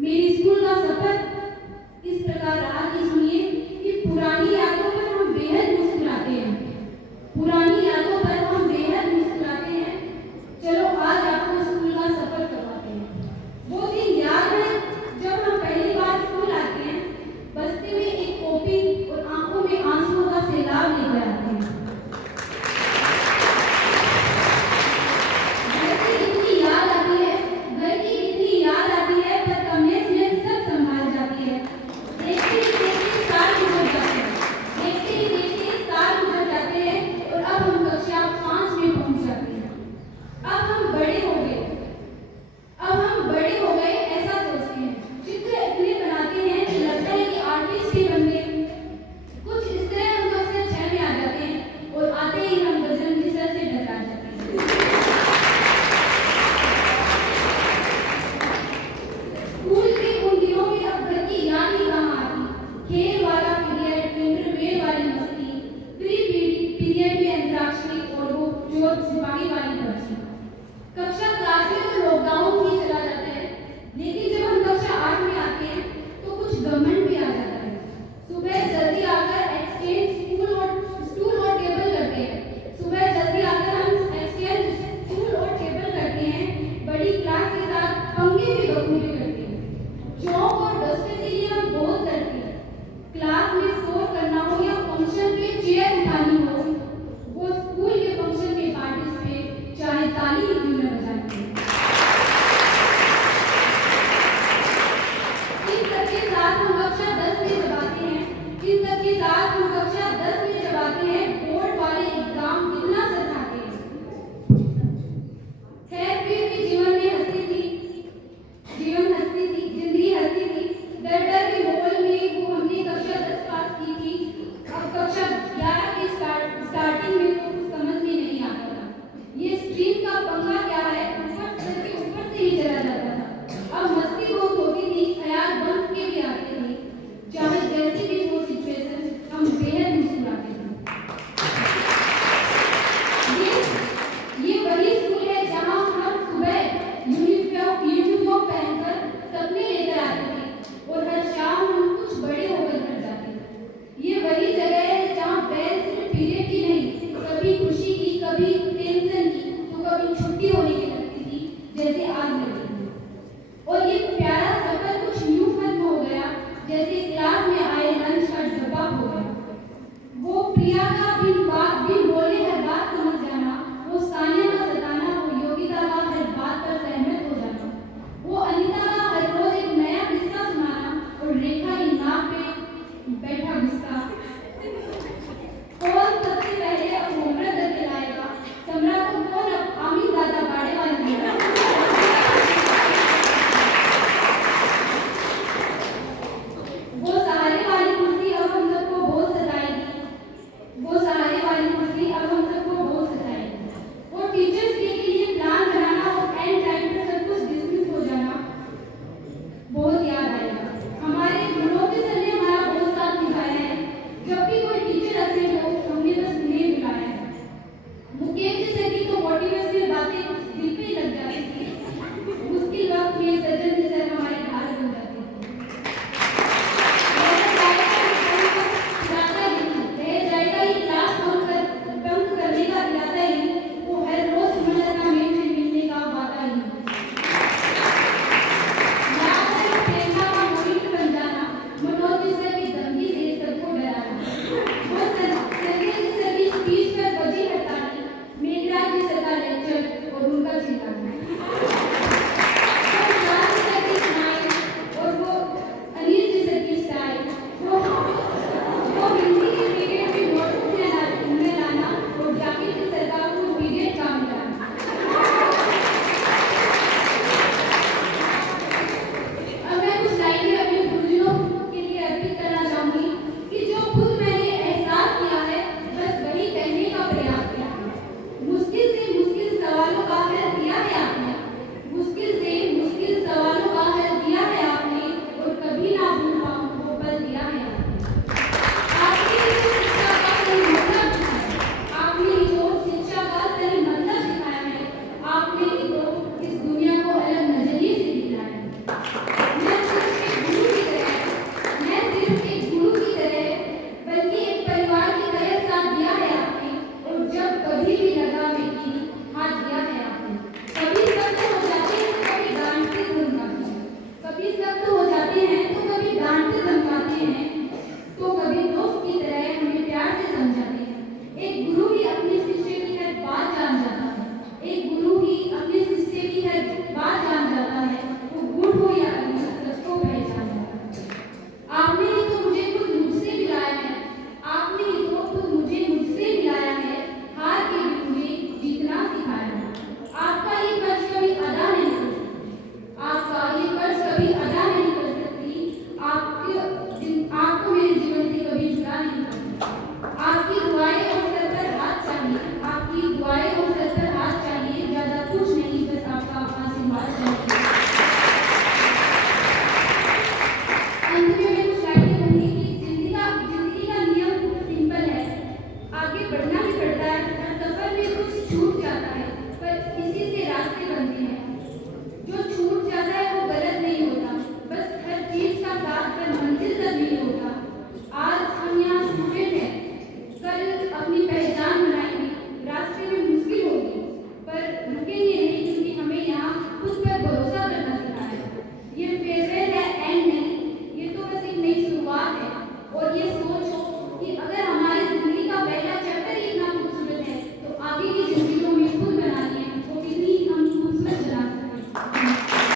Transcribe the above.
मेरी स्कूल का सफर इस प्रकार रहा कि सुनिए कि पुरानी यादों पर हम बेहद मुस्कुराते हैं, पुरानी यादों पर हम बेहद मुस्कुराते हैं। चलो आज आपको स्कूल का सफर करवाते हैं। वो दिन याद है जब हम पहली बार स्कूल आते हैं, बस्ते में एक कॉपी और आंखों में आंसुओं का सैलाब लेकर आते हैं। घर की कितनी याद आती है, घर की कितनी याद आती है, पर कमरे में सब संभाल जाती है। देखते ही देखते साल गुजर जाते हैं, देखते ही देखते साल गुजर जाते हैं और अब हम कक्षा 5 में पहुंच जाते हैं। अब हम बड़े हो गए, अब हम बड़े हो गए ऐसा सोचते हैं। चित्र इतने बनाते हैं कि लगता है कि आर्टिस्ट ही बन गए। कुछ इस तरह हम कक्षा 6 में आ जाते हैं और आते ही हम बजरंगी सर से टकरा जाते हैं। स्कूल के उन दिनों में अब घर की याद ही कहाँ आती। खेल वाला पीरियड, इंटरवेल वाली मस्ती, फ्री पीरियड में अंतराक्षरी और वो जो सिपाही वाली पर्ची। कक्षा 7 में तो लॉकडाउन भी चला जाता है, लेकिन जब हम कक्षा 8 में आते हैं तो कुछ घमंड भी आ जाता है। सुबह जल्दी आकर एक्सचेंज स्टूल और टेबल करते हैं। सुबह जल्दी आकर हम एक्सचेंज स्टूल और टेबल करते हैं। बड़ी क्लास के साथ पंगे भी बखूबी करते हैं। चौक और डस्टर के लिए हम बहुत डरते हैं। क्लास में शोर करना हो या फंक्शन पे चेयर उठानी हो, वो स्कूल के फंक्शन में पार्टिसिपेट चाहे ताली ही क्यों न बजाते हैं। इन सबके साथ हम कक्षा 10 में जब आते हैं, इन सबके साथ हम कक्षा 10 में जब आते हैं, बोर्ड वाले एग्जाम कितना सताते हैं। खैर फिर भी जीवन में हंसी थी, जीवन झूठ हो